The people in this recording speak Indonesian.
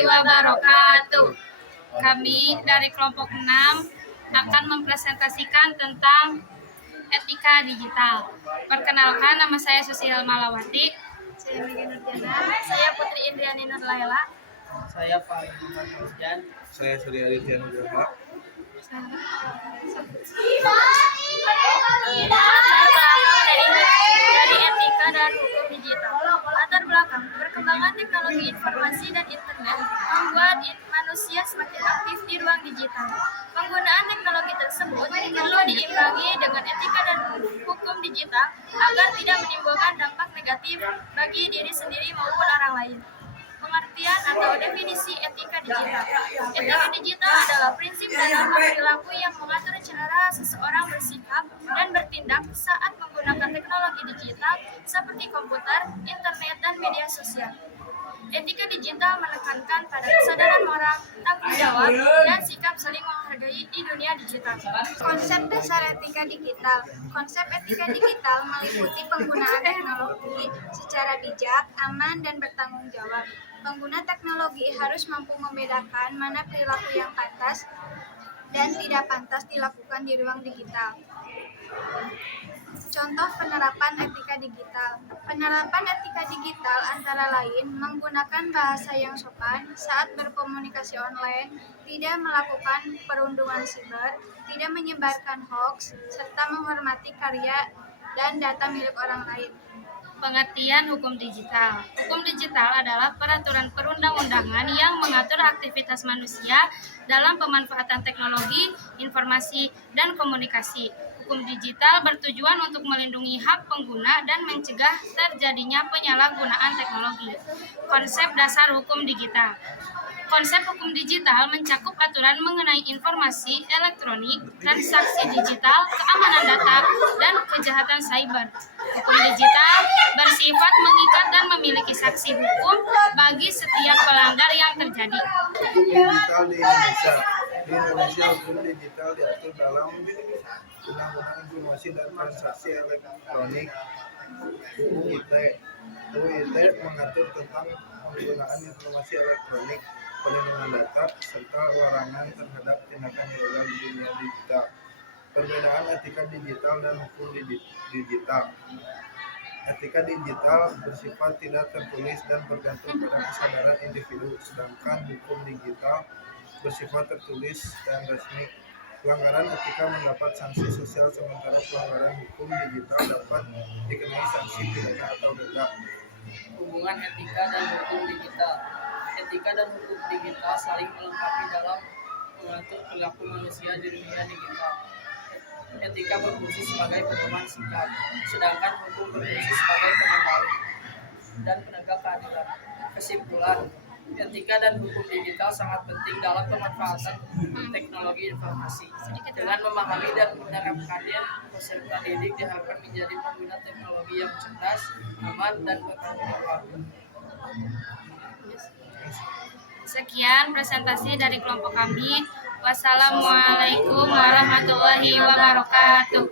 warahmatullahi wabarakatuh. Kami dari kelompok 6 akan mempresentasikan tentang etika digital. Perkenalkan, nama saya Susi Malawati. Saya Megi Nurjana. Saya Putri Indriani Nurlaila. Saya Pak Muhammad Nurjan. Saya Surya Aditya Nugraha. Dari etika dan hukum digital. Latar belakang perkembangan teknologi informasi dan internet membuat manusia semakin aktif di ruang digital. Penggunaan teknologi tersebut perlu diimbangi dengan etika dan hukum digital agar tidak menimbulkan dampak negatif bagi diri sendiri maupun orang lain. Pengertian atau definisi etika digital. Etika digital adalah prinsip dan norma perilaku yang mengatur cara seseorang bersikap dan bertindak saat menggunakan teknologi digital seperti komputer, internet, dan media sosial. Etika digital menekankan pada kesadaran moral, tanggung jawab, dan sikap saling menghargai di dunia digital. Konsep dasar etika digital. Konsep etika digital meliputi penggunaan teknologi secara bijak, aman, dan bertanggung jawab. Pengguna teknologi harus mampu membedakan mana perilaku yang pantas dan tidak pantas dilakukan di ruang digital. Contoh penerapan etika digital. Penerapan etika digital antara lain menggunakan bahasa yang sopan saat berkomunikasi online, tidak melakukan perundungan siber, tidak menyebarkan hoaks, serta menghormati karya dan data milik orang lain. Pengertian hukum digital. Hukum digital adalah peraturan perundang-undangan yang mengatur aktivitas manusia dalam pemanfaatan teknologi, informasi, dan komunikasi. Hukum digital bertujuan untuk melindungi hak pengguna dan mencegah terjadinya penyalahgunaan teknologi. Konsep dasar hukum digital. Konsep hukum digital mencakup aturan mengenai informasi elektronik, transaksi digital, keamanan data, dan kejahatan cyber. Hukum digital bersifat mengikat dan memiliki sanksi hukum bagi setiap pelanggar yang terjadi. Digital di Indonesia. Di Indonesia, hukum digital diatur dalam Undang-Undang Informasi dan Transaksi Elektronik (UIT). UIT mengatur tentang penggunaan informasi elektronik, perlindungan data, serta larangan terhadap tindakan ilegal di dunia digital. Perbedaan etika digital dan hukum digital. Etika digital bersifat tidak tertulis dan bergantung pada kesadaran individu, sedangkan hukum digital bersifat tertulis dan resmi. Pelanggaran etika mendapat sanksi sosial, sementara pelanggaran hukum digital dapat dikenai sanksi pidana atau denda. Hubungan etika dan hukum digital. Etika dan hukum digital saling melengkapi dalam mengatur perilaku manusia di dunia digital. Etika berfungsi sebagai pedoman sikap, sedangkan hukum berfungsi sebagai pengendali dan penegak keadilan. Kesimpulan, etika dan hukum digital sangat penting dalam pemanfaatan teknologi informasi. Dengan memahami dan menerapkannya, peserta didik diharapkan menjadi pengguna teknologi yang cerdas, aman, dan bertanggung jawab. Sekian presentasi dari kelompok kami. Wassalamualaikum warahmatullahi wabarakatuh.